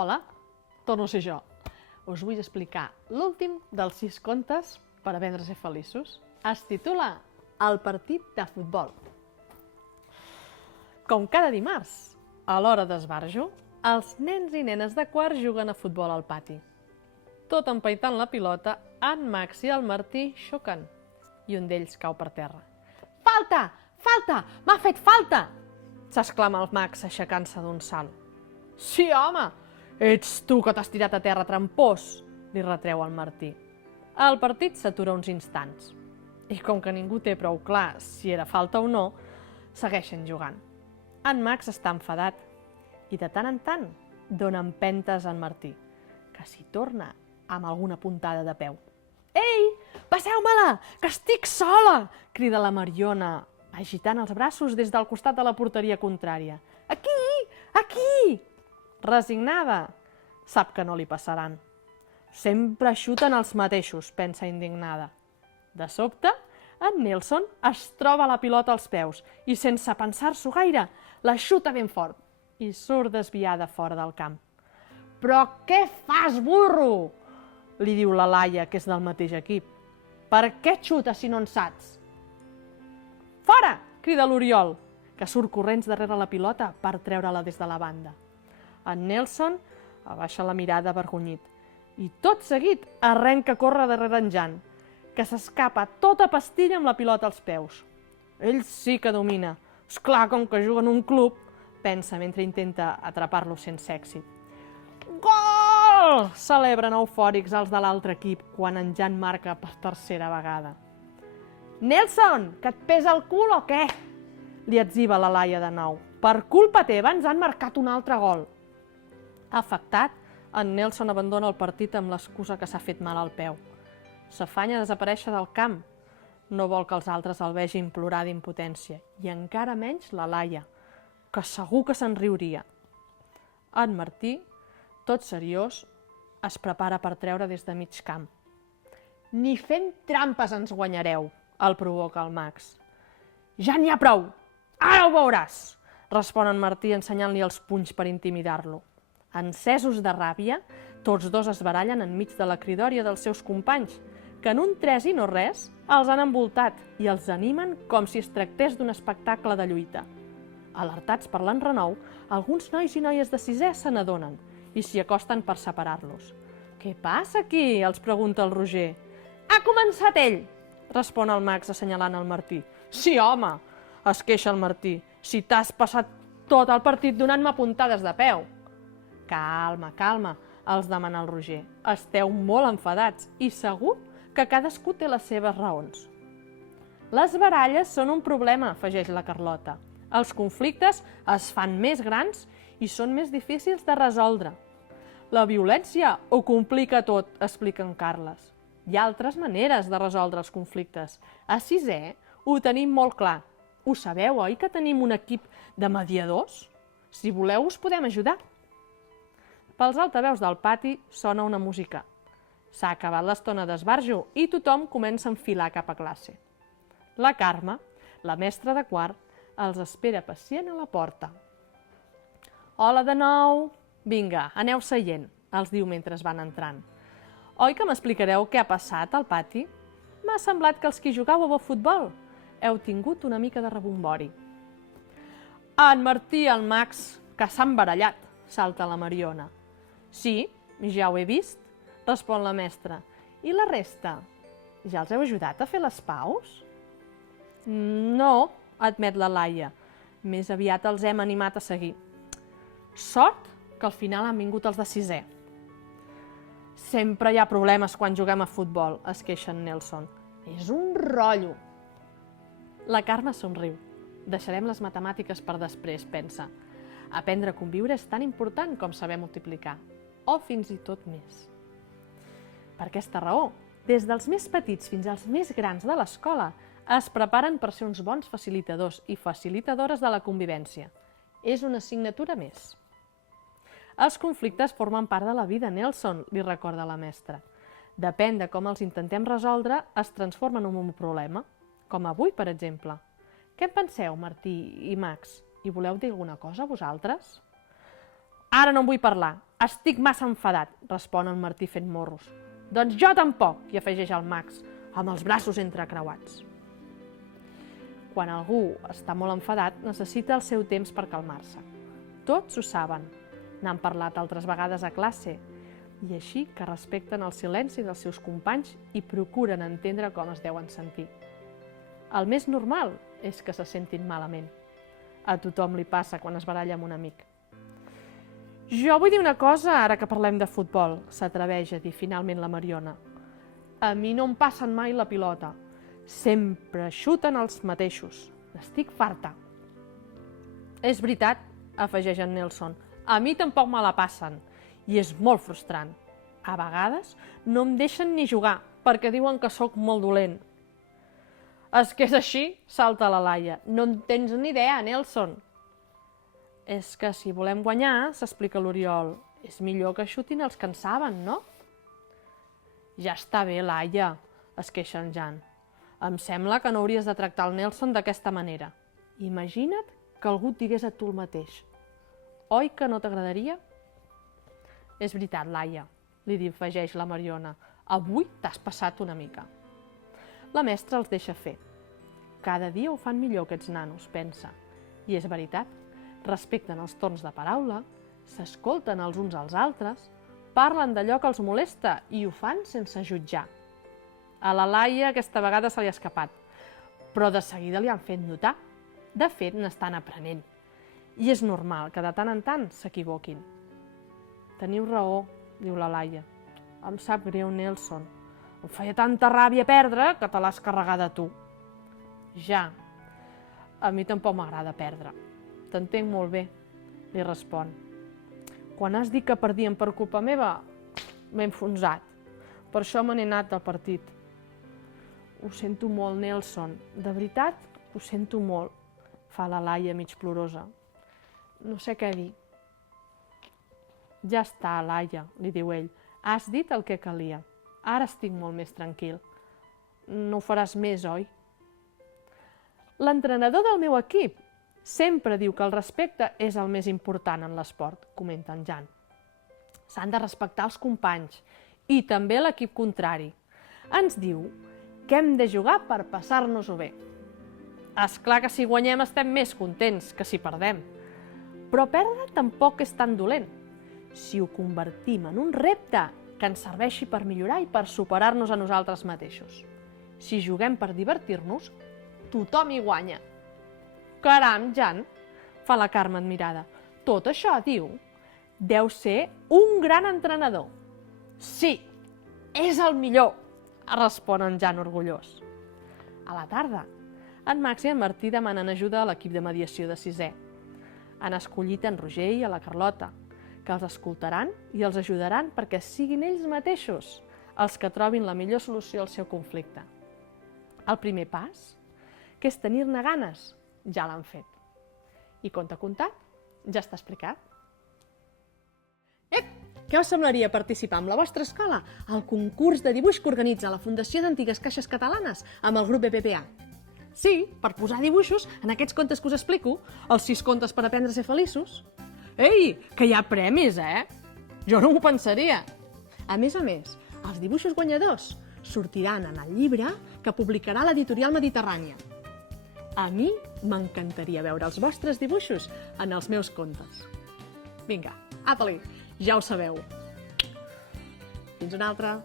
Hola, torno a ser jo. Us vull explicar l'últim dels 6 contes per aprendre a ser feliços. Es titula El partit de futbol. Com cada dimarts, a l'hora d'esbarjo, els nens i nenes de quart juguen a futbol al pati. Tot empaitant la pilota, en Max i el Martí xoquen i un d'ells cau per terra. Falta! Falta! M'ha fet falta! S'exclama el Max aixecant-se d'un salt. Sí, home! Ets tu que t'has tirat a terra, trampós! Li retreu el Martí. El partit s'atura uns instants. I com que ningú té prou clar si era falta o no, segueixen jugant. En Max està enfadat i de tant en tant dona empentes a en Martí, que s'hi torna amb alguna puntada de peu. Ei, passeu-me-la, que estic sola! Crida la Mariona, agitant els braços des del costat de la porteria contrària. Aquí! Aquí! Resignada, sap que no li passaran. Sempre xuten els mateixos, pensa indignada. De sobte, en Nelson es troba la pilota als peus i, sense pensar-s'ho gaire, la xuta ben fort i surt desviada fora del camp. Però què fas, burro? Li diu la Laia, que és del mateix equip. Per què xutes si no en saps? Fora! Crida l'Oriol, que surt corrents darrere la pilota per treure-la des de la banda. En Nelson abaixa la mirada avergonyit i tot seguit arrenca a córrer darrere en Jan, que s'escapa tota pastilla amb la pilota als peus. Ell sí que domina. Esclar, com que juga en un club, pensa mentre intenta atrapar-lo sense èxit. Gol! Celebren eufòrics els de l'altre equip quan en Jan marca per tercera vegada. Nelson, que et pesa el cul o què? Li etziba la Laia de nou. Per culpa teva ens han marcat un altre gol. Afectat, en Nelson abandona el partit amb l'excusa que s'ha fet mal al peu. S'afanya a desaparèixer del camp. No vol que els altres el vegin plorar d'impotència, i encara menys la Laia, que segur que se'n riuria. En Martí, tot seriós, es prepara per treure des de mig camp. Ni fent trampes ens guanyareu, el provoca el Max. Ja n'hi ha prou! Ara ho veuràs! Respon en Martí ensenyant-li els punys per intimidar-lo. Encesos de ràbia, tots dos es barallen enmig de la cridòria dels seus companys, que en un tres i no res els han envoltat i els animen com si es tractés d'un espectacle de lluita. Alertats per l'enrenou, alguns nois i noies de sisè se n'adonen i s'hi acosten per separar-los. Què passa aquí? Els pregunta el Roger. Ha començat ell! Respon el Max assenyalant el Martí. Sí, home! Es queixa el Martí. Si t'has passat tot el partit donant-me puntades de peu. Calma, calma, els demana el Roger. Esteu molt enfadats i segur que cadascú té les seves raons. Les baralles són un problema, afegeix la Carlota. Els conflictes es fan més grans i són més difícils de resoldre. La violència ho complica tot, explica en Carles. Hi ha altres maneres de resoldre els conflictes. A sisè ho tenim molt clar. Ho sabeu, oi, que tenim un equip de mediadors? Si voleu, us podem ajudar. Pels altaveus del pati sona una música. S'ha acabat l'estona d'esbarjo i tothom comença a enfilar cap a classe. La Carme, la mestra de quart, els espera pacient a la porta. Hola de nou! Vinga, aneu seient, els diu mentre van entrant. Oi que m'explicareu què ha passat al pati? M'ha semblat que els qui jugàveu a futbol heu tingut una mica de rebombori. En Martí i el Max, que s'han barallat, salta la Mariona. Sí, ja ho he vist, respon la mestra. I la resta? Ja els heu ajudat a fer les paus? No, admet la Laia. Més aviat els hem animat a seguir. Sort que al final han vingut els de sisè. Sempre hi ha problemes quan juguem a futbol, es queixa en Nelson. És un rotllo. La Carme somriu. Deixarem les matemàtiques per després, pensa. Aprendre a conviure és tan important com saber multiplicar, o fins i tot més. Per aquesta raó, des dels més petits fins als més grans de l'escola, es preparen per ser uns bons facilitadors i facilitadores de la convivència. És una assignatura més. Els conflictes formen part de la vida, Nelson, li recorda la mestra. Depèn de com els intentem resoldre, es transformen en un problema. Com avui, per exemple. Què en penseu, Martí i Max? I voleu dir alguna cosa, vosaltres? Ara no en vull parlar. Estic massa enfadat, respon el Martí fent morros. Doncs jo tampoc, hi afegeix el Max, amb els braços entrecreuats. Quan algú està molt enfadat, necessita el seu temps per calmar-se. Tots ho saben, n'han parlat altres vegades a classe, i així que respecten el silenci dels seus companys i procuren entendre com es deuen sentir. El més normal és que se sentin malament. A tothom li passa quan es baralla amb un amic. Jo vull dir una cosa ara que parlem de futbol, s'atreveix a dir finalment la Mariona. A mi no em passen mai la pilota. Sempre xuten els mateixos. Estic farta. És veritat, afegeix en Nelson. A mi tampoc me la passen. I és molt frustrant. A vegades no em deixen ni jugar perquè diuen que sóc molt dolent. És que és així, salta la Laia. No en tens ni idea, Nelson. És que si volem guanyar, s'explica l'Oriol, és millor que xutin els que en saben, no? Ja està bé, Laia, es queixa en Jan. Em sembla que no hauries de tractar el Nelson d'aquesta manera. Imagina't que algú et digués a tu el mateix. Oi que no t'agradaria? És veritat, Laia, li afegeix la Mariona. Avui t'has passat una mica. La mestra els deixa fer. Cada dia ho fan millor aquests nanos, pensa. I és veritat, respecten els torns de paraula, s'escolten els uns als altres, parlen d'allò que els molesta i ho fan sense jutjar. A la Laia aquesta vegada se li ha escapat, però de seguida li han fet notar. De fet, n'estan aprenent. I és normal que de tant en tant s'equivoquin. Teniu raó, diu la Laia. Em sap greu, Nelson. Em feia tanta ràbia perdre que te l'has carregada a tu. Ja, a mi tampoc m'agrada perdre. T'entenc molt bé, li respon. Quan has dit que perdíem per culpa meva, m'he enfonsat. Per això me n'he anat del partit. Ho sento molt, Nelson. De veritat, ho sento molt, fa la Laia mig plorosa. No sé què dir. Ja està, Laia, li diu ell. Has dit el que calia. Ara estic molt més tranquil. No ho faràs més, oi? L'entrenador del meu equip sempre diu que el respecte és el més important en l'esport, comenta en Jan. S'han de respectar els companys i també l'equip contrari. Ens diu que hem de jugar per passar-nos-ho bé. És clar que si guanyem estem més contents que si perdem. Però perdre tampoc és tan dolent. Si ho convertim en un repte que ens serveixi per millorar i per superar-nos a nosaltres mateixos. Si juguem per divertir-nos, tothom hi guanya. Caram, Jan, fa la Carme admirada. Tot això, diu, deu ser un gran entrenador. Sí, és el millor, respon en Jan orgullós. A la tarda, en Max i en Martí demanen ajuda a l'equip de mediació de sisè. Han escollit en Roger i a la Carlota, que els escoltaran i els ajudaran perquè siguin ells mateixos els que trobin la millor solució al seu conflicte. El primer pas, que és tenir-ne ganes, ja l'han fet. I conte contat, ja està explicat. Què us semblaria participar amb la vostra escola al concurs de dibuix que organitza la Fundació d'Antigues Caixes Catalanes amb el grup BPPA? Sí, per posar dibuixos en aquests contes que us explico, els 6 contes per aprendre a ser feliços. Ei, que hi ha premis, eh? Jo no m'ho pensaria. A més, els dibuixos guanyadors sortiran en el llibre que publicarà l'editorial Mediterrània. A mi m'encantaria veure els vostres dibuixos en els meus contes. Vinga, apa-li, ja ho sabeu. Fins una altra.